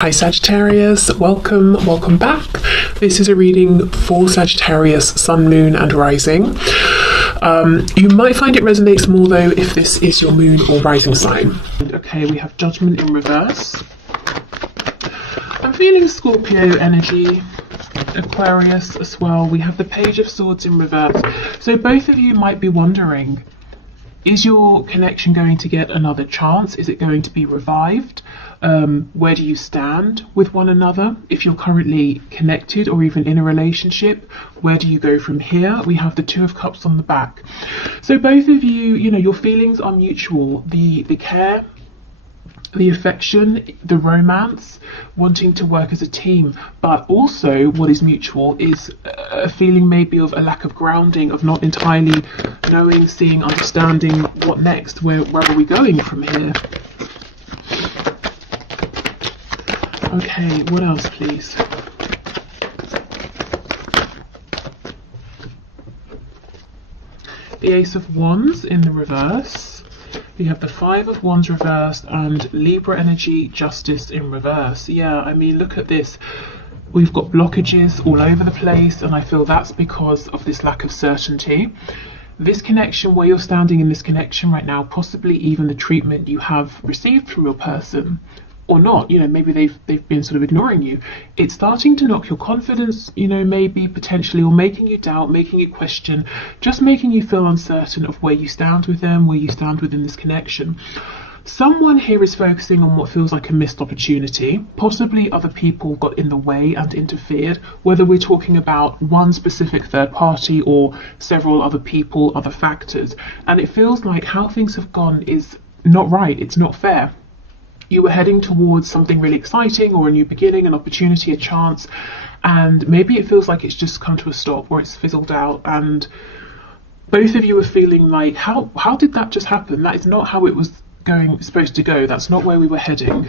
Hi Sagittarius, welcome back. This is a reading for Sagittarius, Sun, Moon and Rising. You might find it resonates more though if this is your Moon or Rising sign. Okay, we have Judgment in reverse. I'm feeling Scorpio energy, Aquarius as well. We have the Page of Swords in reverse. So both of you might be wondering, is your connection going to get another chance? Is it going to be revived? Where do you stand with one another? If you're currently connected or even in a relationship, where do you go from here? We have the Two of Cups on the back. So both of you, your feelings are mutual. The care, the affection, the romance, wanting to work as a team, but also what is mutual is a feeling maybe of a lack of grounding, of not entirely knowing, seeing, understanding what next, where are we going from here? Okay, what else please? The Ace of Wands in the reverse. We have the Five of Wands reversed and Libra energy, Justice in reverse. Yeah, I mean, look at this. We've got blockages all over the place, and I feel that's because of this lack of certainty. This connection, where you're standing in this connection right now, possibly even the treatment you have received from your person, or not, maybe they've been sort of ignoring you. It's starting to knock your confidence, maybe potentially, or making you doubt, making you question, just making you feel uncertain of where you stand with them, where you stand within this connection. Someone here is focusing on what feels like a missed opportunity. Possibly other people got in the way and interfered, whether we're talking about one specific third party or several other people, other factors. And it feels like how things have gone is not right, it's not fair. You were heading towards something really exciting, or a new beginning, an opportunity, a chance, and maybe it feels like it's just come to a stop, or it's fizzled out, and both of you are feeling like, how did that just happen? That is not how it was supposed to go. That's not where we were heading.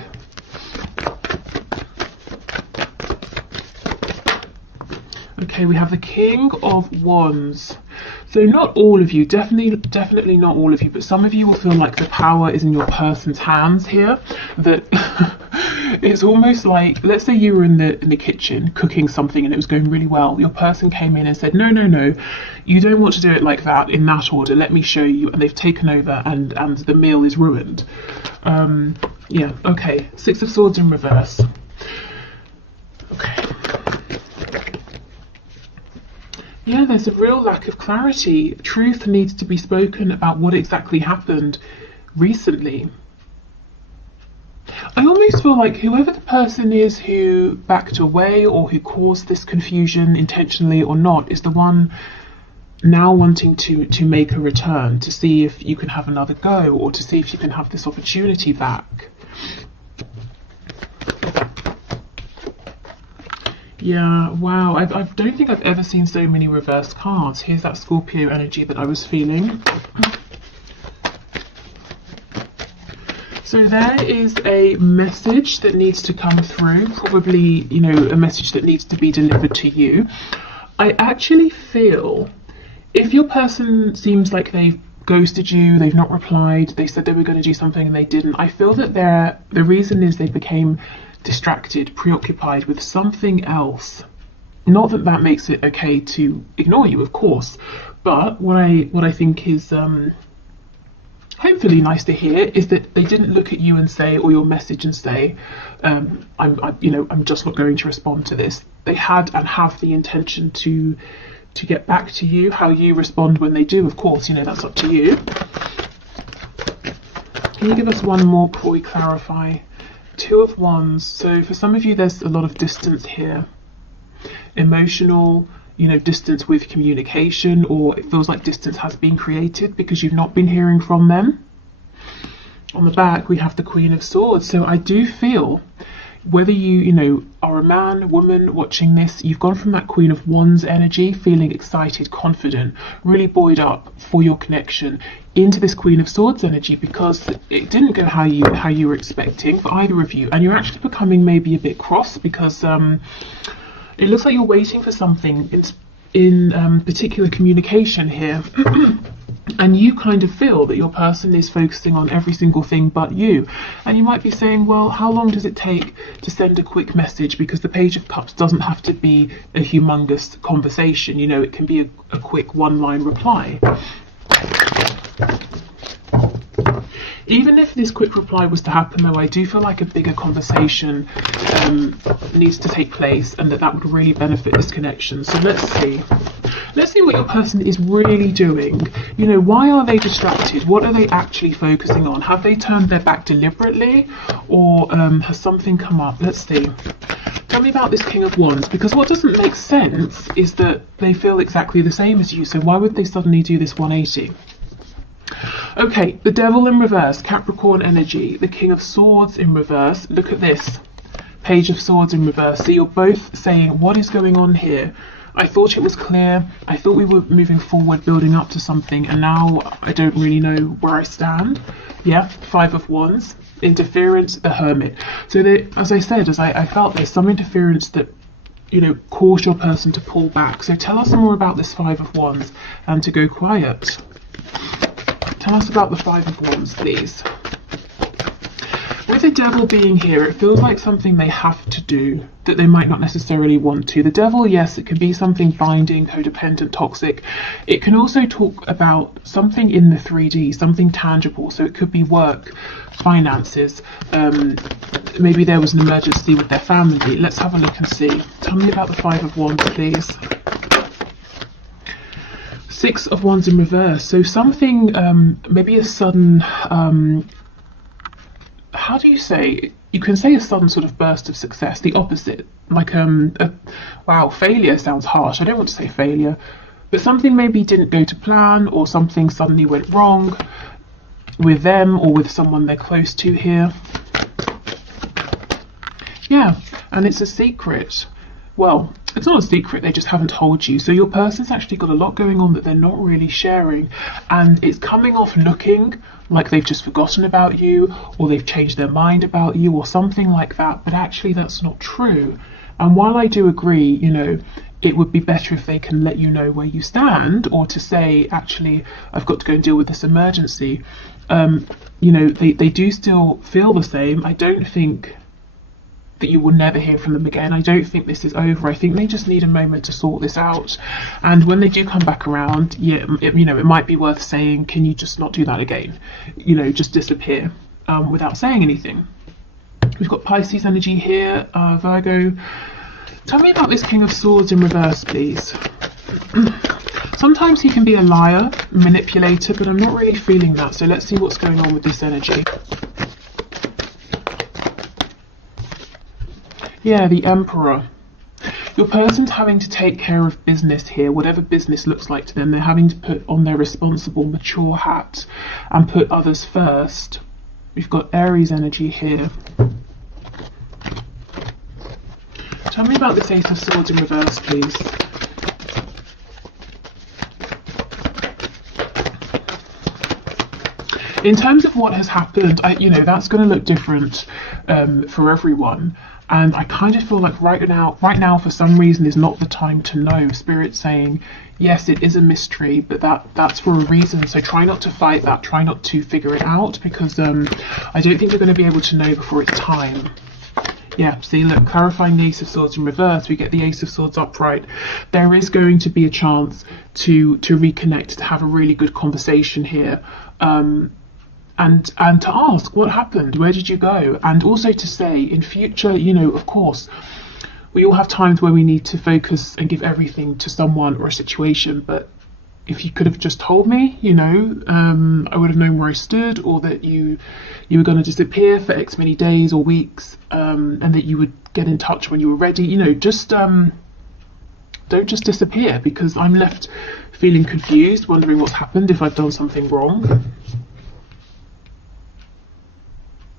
Okay, we have the King of Wands. So not all of you, definitely not all of you, but some of you will feel like the power is in your person's hands here. That it's almost like, let's say you were in the kitchen cooking something and it was going really well. Your person came in and said, no, you don't want to do it like that, in that order. Let me show you. And they've taken over and the meal is ruined. Yeah, okay. Six of Swords in reverse. Okay. Yeah, there's a real lack of clarity. Truth needs to be spoken about what exactly happened recently. I almost feel like whoever the person is who backed away or who caused this confusion, intentionally or not, is the one now wanting to make a return, to see if you can have another go, or to see if you can have this opportunity back. Yeah, wow, I don't think I've ever seen so many reversed cards. Here's that Scorpio energy that I was feeling. So there is a message that needs to come through, probably, a message that needs to be delivered to you. I actually feel if your person seems like they've ghosted you, they've not replied, they said they were going to do something and they didn't, I feel that the reason is they became distracted, preoccupied with something else. Not that that makes it okay to ignore you, of course, but what I think is hopefully nice to hear is that they didn't look at you and say, or your message and say, I'm just not going to respond to this. They had and have the intention to get back to you. How you respond when they do, of course, that's up to you. Can you give us one more before we clarify? Two of Wands. So for some of you, there's a lot of distance here. Emotional, distance with communication, or it feels like distance has been created because you've not been hearing from them. On the back, we have the Queen of Swords. So I do feel, whether you, are a man, woman watching this, you've gone from that Queen of Wands energy, feeling excited, confident, really buoyed up for your connection, into this Queen of Swords energy because it didn't go how you were expecting for either of you, and you're actually becoming maybe a bit cross because it looks like you're waiting for something in particular communication here. and you kind of feel that your person is focusing on every single thing but you. And you might be saying, well, how long does it take to send a quick message? Because the Page of Cups doesn't have to be a humongous conversation, you know, it can be a quick one-line reply. Even if this quick reply was to happen, though, I do feel like a bigger conversation needs to take place, and that would really benefit this connection. So let's see. Let's see what your person is really doing. You know, why are they distracted? What are they actually focusing on? Have they turned their back deliberately, or has something come up? Let's see. Tell me about this King of Wands, because what doesn't make sense is that they feel exactly the same as you. So why would they suddenly do this 180? Okay, the Devil in reverse, Capricorn energy, the King of Swords in reverse. Look at this, Page of Swords in reverse. So you're both saying, what is going on here? I thought it was clear. I thought we were moving forward, building up to something, and now I don't really know where I stand. Yeah, Five of Wands, interference, the Hermit. So as I said, I felt there's some interference that, you know, caused your person to pull back. So tell us more about this Five of Wands and to go quiet. Tell us about the Five of Wands, please. With the Devil being here, it feels like something they have to do that they might not necessarily want to. The Devil, yes, it can be something binding, codependent, toxic. It can also talk about something in the 3D, something tangible. So it could be work, finances, maybe there was an emergency with their family. Let's have a look and see. Tell me about the Five of Wands, please. Six of Wands in reverse. So something, maybe a sudden, how do you say? You can say a sudden sort of burst of success. The opposite, like wow, failure sounds harsh. I don't want to say failure, but something maybe didn't go to plan, or something suddenly went wrong with them or with someone they're close to here. Yeah, and it's a secret. Well, it's not a secret, they just haven't told you. So your person's actually got a lot going on that they're not really sharing, and it's coming off looking like they've just forgotten about you, or they've changed their mind about you, or something like that, but actually that's not true. And while I do agree, you know, it would be better if they can let you know where you stand, or to say, actually, I've got to go and deal with this emergency. You know, they do still feel the same. I don't think that you will never hear from them again. I don't think this is over. I think they just need a moment to sort this out. And when they do come back around, yeah, you know, it might be worth saying, can you just not do that again? You know, just disappear without saying anything. We've got Pisces energy here, Virgo. Tell me about this King of Swords in reverse, please. Sometimes he can be a liar, manipulator, but I'm not really feeling that. So let's see what's going on with this energy. Yeah, the Emperor. Your person's having to take care of business here, whatever business looks like to them. They're having to put on their responsible, mature hat and put others first. We've got Aries energy here. Tell me about this Ace of Swords in reverse, please. In terms of what has happened, you know, that's going to look different for everyone. And I kind of feel like right now, for some reason, is not the time to know. Spirit's saying, yes, it is a mystery, but that's for a reason. So try not to fight that. Try not to figure it out, because I don't think you're going to be able to know before it's time. Yeah, see, look, clarifying the Ace of Swords in reverse, we get the Ace of Swords upright. There is going to be a chance to reconnect, to have a really good conversation here. And to ask what happened, where did you go? And also to say in future, you know, of course, we all have times where we need to focus and give everything to someone or a situation, but if you could have just told me, you know, I would have known where I stood, or that you were going to disappear for X many days or weeks, and that you would get in touch when you were ready. You know, just don't just disappear, because I'm left feeling confused, wondering what's happened, if I've done something wrong.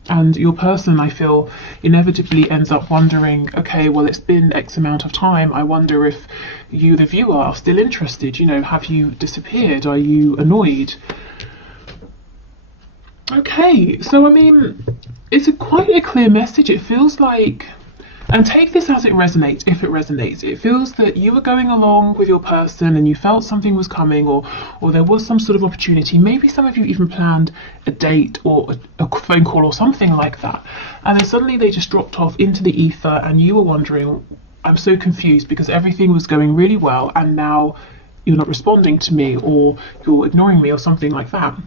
And your person, I feel, inevitably ends up wondering, okay, well, it's been X amount of time. I wonder if you, the viewer, are still interested. You know, have you disappeared? Are you annoyed? Okay, so I mean, it's quite a clear message. It feels like And take this as it resonates, if it resonates. It feels that you were going along with your person and you felt something was coming, or there was some sort of opportunity. Maybe some of you even planned a date or a phone call or something like that. And then suddenly they just dropped off into the ether and you were wondering, I'm so confused because everything was going really well and now you're not responding to me, or you're ignoring me, or something like that.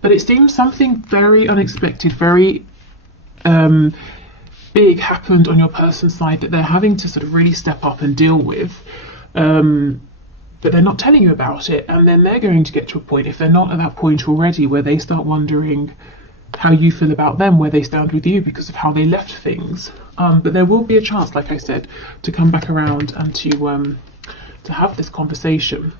But it seems something very unexpected, very big happened on your person's side that they're having to sort of really step up and deal with, but they're not telling you about it. And then they're going to get to a point, if they're not at that point already, where they start wondering how you feel about them, where they stand with you because of how they left things. But there will be a chance, like I said, to come back around and to have this conversation.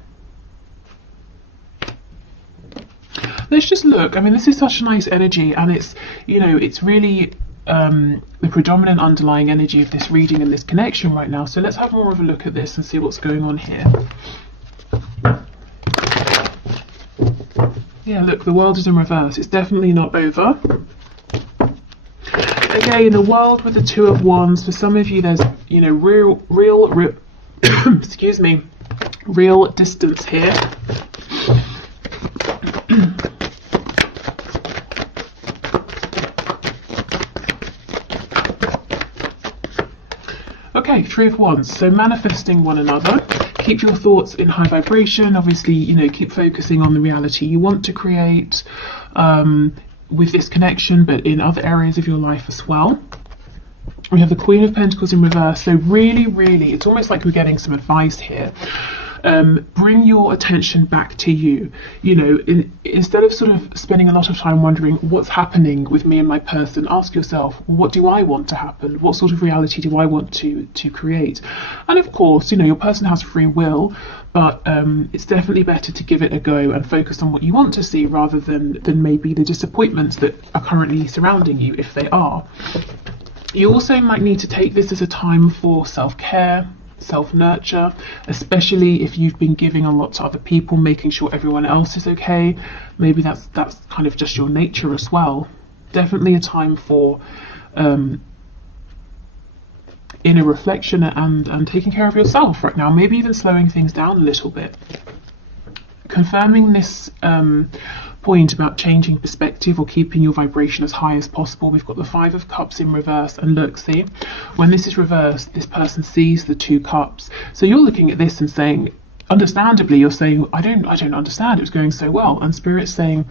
Let's just look. I mean, this is such a nice energy, and it's, you know, it's really the predominant underlying energy of this reading and this connection right now. So let's have more of a look at this and see what's going on here. Yeah, look, the world is in reverse. It's definitely not over. Again, the world with the Two of Wands. For some of you, there's, you know, real excuse me, real distance here. Okay, Three of Wands. So manifesting one another. Keep your thoughts in high vibration. Obviously, you know, keep focusing on the reality you want to create with this connection, but in other areas of your life as well. We have the Queen of Pentacles in reverse. So really, it's almost like we're getting some advice here. Bring your attention back to you. You know, instead of sort of spending a lot of time wondering what's happening with me and my person, ask yourself, what do I want to happen? What sort of reality do I want to create? And of course, you know, your person has free will, but it's definitely better to give it a go and focus on what you want to see rather than maybe the disappointments that are currently surrounding you, if they are. You also might need to take this as a time for self-care, self-nurture, especially if you've been giving a lot to other people, making sure everyone else is okay. Maybe that's kind of just your nature as well. Definitely a time for inner reflection and taking care of yourself right now. Maybe even slowing things down a little bit. Confirming this point about changing perspective or keeping your vibration as high as possible. We've got the Five of Cups in reverse, and look, see, when this is reversed, this person sees the Two Cups. So you're looking at this and saying, understandably, you're saying, I don't understand, it was going so well. And Spirit's saying,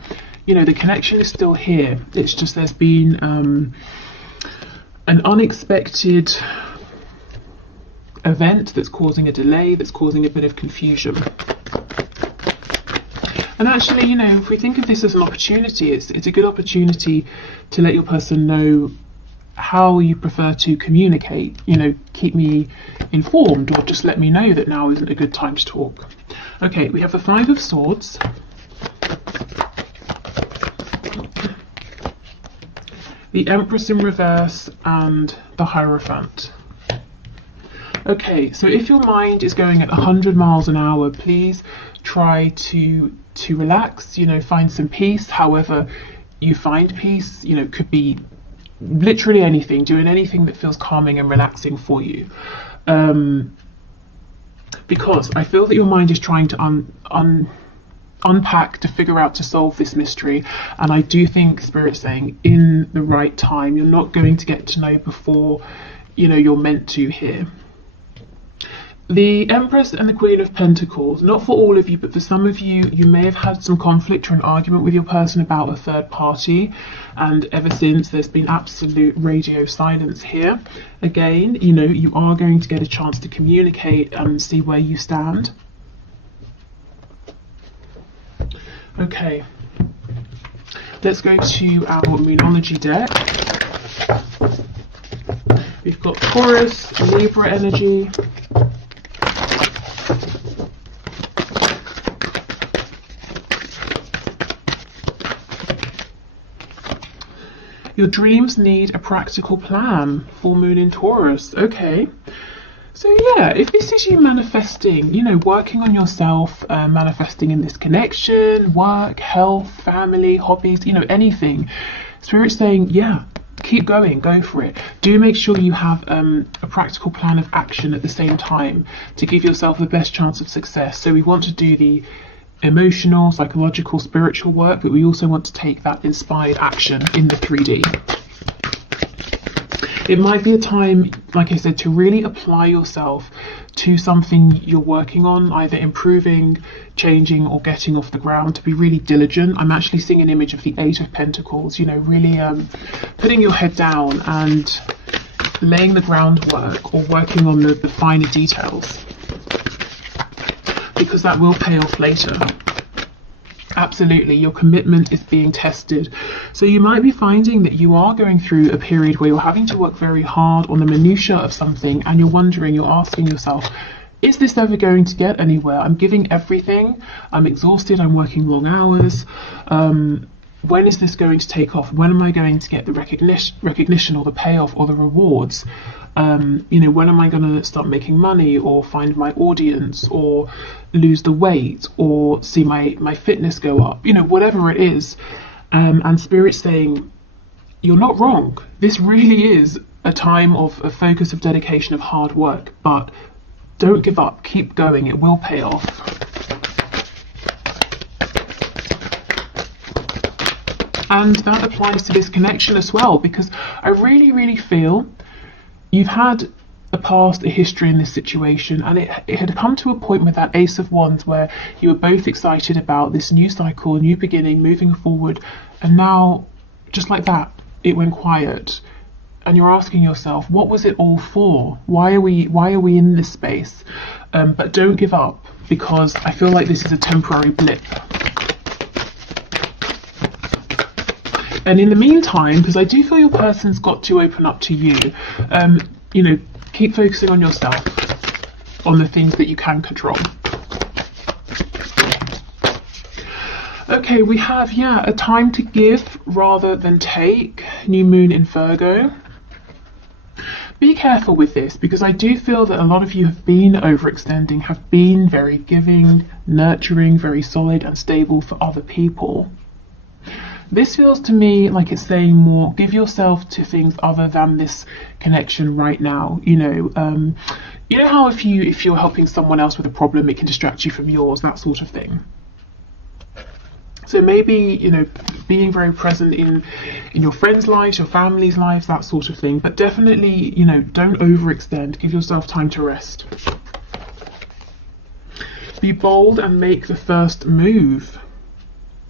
you know, the connection is still here. It's just there's been an unexpected event that's causing a delay, that's causing a bit of confusion. And actually, you know, if we think of this as an opportunity, it's a good opportunity to let your person know how you prefer to communicate. You know, keep me informed, or just let me know that now isn't a good time to talk. Okay, we have the Five of Swords. The Empress in reverse and the Hierophant. Okay, so if your mind is going at 100 miles an hour, please try to relax, you know, find some peace. However you find peace, you know, could be literally anything, doing anything that feels calming and relaxing for you. Because I feel that your mind is trying to unpack, to figure out, to solve this mystery. And I do think Spirit's saying in the right time. You're not going to get to know before, you know, you're meant to here. The Empress and the Queen of Pentacles, not for all of you, but for some of you, you may have had some conflict or an argument with your person about a third party, and ever since there's been absolute radio silence here. Again, you know, you are going to get a chance to communicate and see where you stand. Okay, let's go to our Moonology deck. We've got Taurus, Libra energy. Your dreams need a practical plan. Full moon in Taurus. Okay. So yeah, if this is you manifesting, you know, working on yourself, manifesting in this connection, work, health, family, hobbies, you know, anything. Spirit's saying, yeah, keep going, go for it. Do make sure you have a practical plan of action at the same time to give yourself the best chance of success. So we want to do the emotional, psychological, spiritual work, but we also want to take that inspired action in the 3D. It might be a time, like I said, to really apply yourself to something you're working on, either improving, changing, or getting off the ground, to be really diligent. I'm actually seeing an image of the 8 of Pentacles, you know, really putting your head down and laying the groundwork or working on the finer details, because that will pay off later. Absolutely, your commitment is being tested. So you might be finding that you are going through a period where you're having to work very hard on the minutiae of something, and you're wondering, you're asking yourself, is this ever going to get anywhere? I'm giving everything, I'm exhausted, I'm working long hours. When is this going to take off? When am I going to get the recognition or the payoff or the rewards? You know, when am I going to start making money or find my audience or lose the weight or see my fitness go up? You know, whatever it is. And Spirit's saying, you're not wrong. This really is a time of a focus, of dedication, of hard work. But don't give up. Keep going. It will pay off. And that applies to this connection as well, because I really, really feel you've had a past, a history in this situation, and it had come to a point with that Ace of Wands where you were both excited about this new cycle, new beginning, moving forward, and now, just like that, it went quiet. And you're asking yourself, what was it all for? Why are we in this space? But don't give up, because I feel like this is a temporary blip. And in the meantime, because I do feel your person's got to open up to you, you know, keep focusing on yourself, on the things that you can control. Okay, we have, a time to give rather than take. New moon in Virgo. Be careful with this, because I do feel that a lot of you have been overextending, have been very giving, nurturing, very solid and stable for other people. This feels to me like it's saying more, give yourself to things other than this connection right now. You know how if you're helping someone else with a problem, it can distract you from yours, that sort of thing. So maybe, you know, being very present in your friends' lives, your family's lives, that sort of thing. But definitely, you know, don't overextend. Give yourself time to rest. Be bold and make the first move.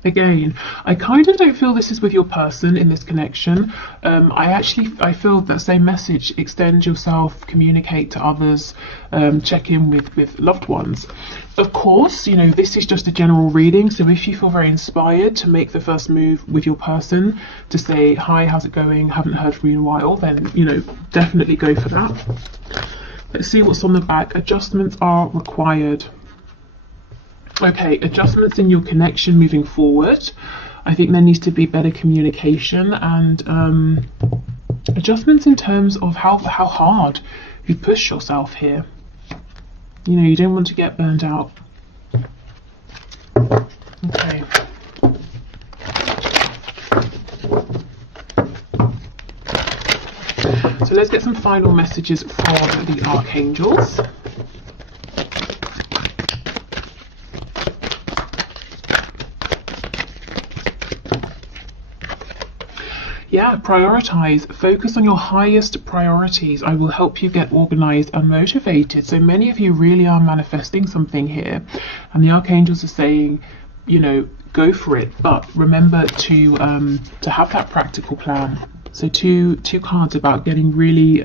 Again, I kind of don't feel this is with your person in this connection. I feel that same message. Extend yourself, communicate to others, check in with loved ones. Of course, you know, this is just a general reading, so if you feel very inspired to make the first move with your person, to say, hi, how's it going, haven't heard from you in a while, then, you know, definitely go for that. Let's see what's on the back. Adjustments are required. Okay, adjustments in your connection moving forward. I think there needs to be better communication and adjustments in terms of how hard you push yourself here. You know, you don't want to get burned out. Okay. So let's get some final messages from the archangels. Prioritize. Focus on your highest priorities. I will help you get organized and motivated. So many of you really are manifesting something here, and the archangels are saying, you know, go for it, but remember to have that practical plan. So two cards about getting really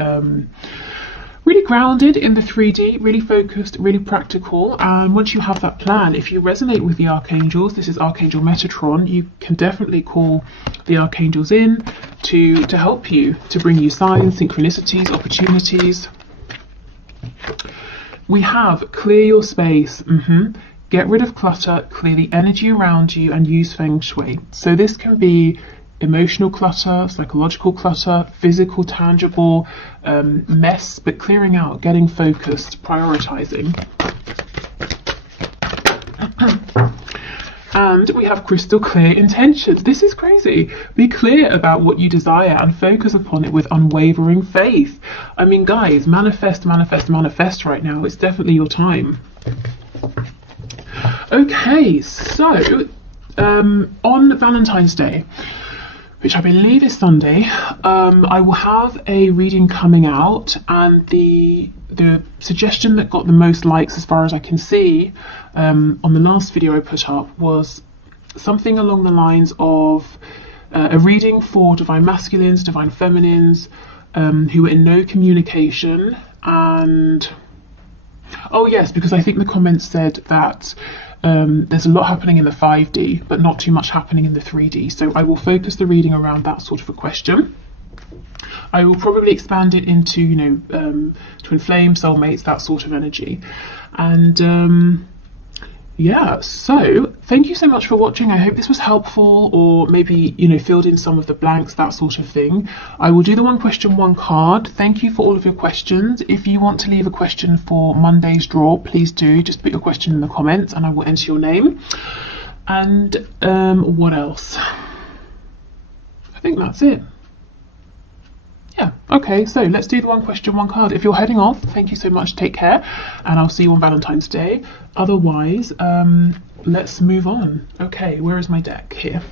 really grounded in the 3D, really focused, really practical. And once you have that plan, if you resonate with the archangels, this is Archangel Metatron, you can definitely call the archangels in to help you, to bring you signs, synchronicities, opportunities. We have clear your space. Get rid of clutter, clear the energy around you, and use feng shui. So this can be emotional clutter, psychological clutter, physical, tangible mess, but clearing out, getting focused, prioritizing. And we have crystal clear intentions. This is crazy. Be clear about what you desire and focus upon it with unwavering faith. I mean, guys, manifest, manifest, manifest right now. It's definitely your time. Okay, so on Valentine's Day, which I believe is Sunday, I will have a reading coming out, and the suggestion that got the most likes as far as I can see on the last video I put up was something along the lines of a reading for divine masculines, divine feminines, who are in no communication. And oh yes, because I think the comments said that there's a lot happening in the 5D, but not too much happening in the 3D. So I will focus the reading around that sort of a question. I will probably expand it into, you know, twin flame, soulmates, that sort of energy. And yeah, so thank you so much for watching. I hope this was helpful, or maybe, you know, filled in some of the blanks, that sort of thing. I will do the one question, one card. Thank you for all of your questions. If you want to leave a question for Monday's draw, please do. Just put your question in the comments and I will enter your name. And what else? I think that's it. Yeah, okay, so let's do the one question, one card. If you're heading off, thank you so much, take care, and I'll see you on Valentine's Day. Otherwise, let's move on. Okay, where is my deck? Here.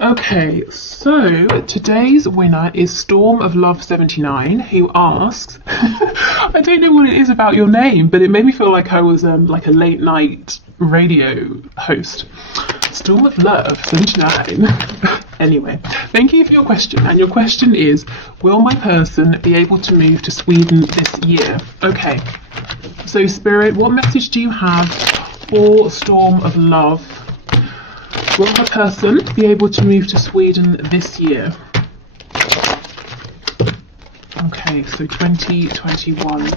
Okay, so today's winner is Storm of Love 79, who asks, I don't know what it is about your name, but it made me feel like I was like a late night radio host. Storm of Love 79. Anyway, thank you for your question, and your question is, will my person be able to move to Sweden this year? Okay, so Spirit, what message do you have for Storm of Love? Will my person be able to move to Sweden this year? Okay, so 2021.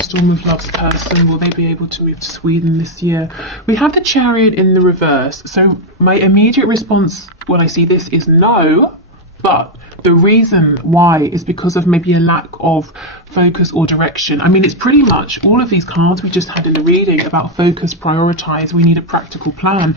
Storm of Love's person, will they be able to move to Sweden this year? We have the Chariot in the reverse, so my immediate response when I see this is no, but the reason why is because of maybe a lack of focus or direction. I mean, it's pretty much all of these cards we just had in the reading about focus, prioritize. We need a practical plan.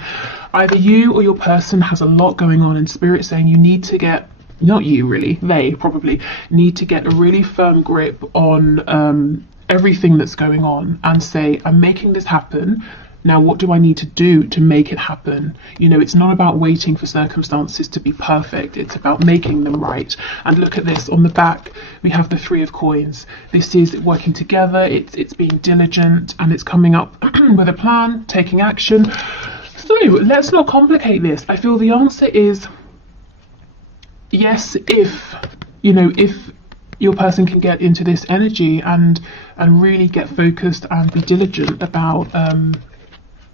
Either you or your person has a lot going on, in Spirit saying you need to get, not you really, they probably need to get a really firm grip on everything that's going on and say, I'm making this happen. Now, what do I need to do to make it happen? You know, it's not about waiting for circumstances to be perfect. It's about making them right. And look at this on the back. We have the Three of Coins. This is working together. It's being diligent, and it's coming up with a plan, taking action. So let's not complicate this. I feel the answer is yes, if, you know, if your person can get into this energy and really get focused and be diligent about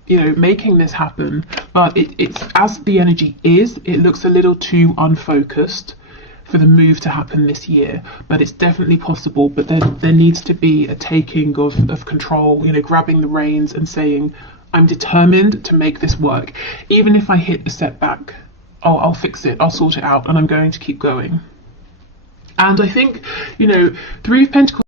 you know, making this happen. But it's as the energy is, it looks a little too unfocused for the move to happen this year, but it's definitely possible. But there needs to be a taking of control, you know, grabbing the reins and saying, I'm determined to make this work. Even if I hit a setback, I'll fix it, I'll sort it out, and I'm going to keep going. And I think, you know, Three of Pentacles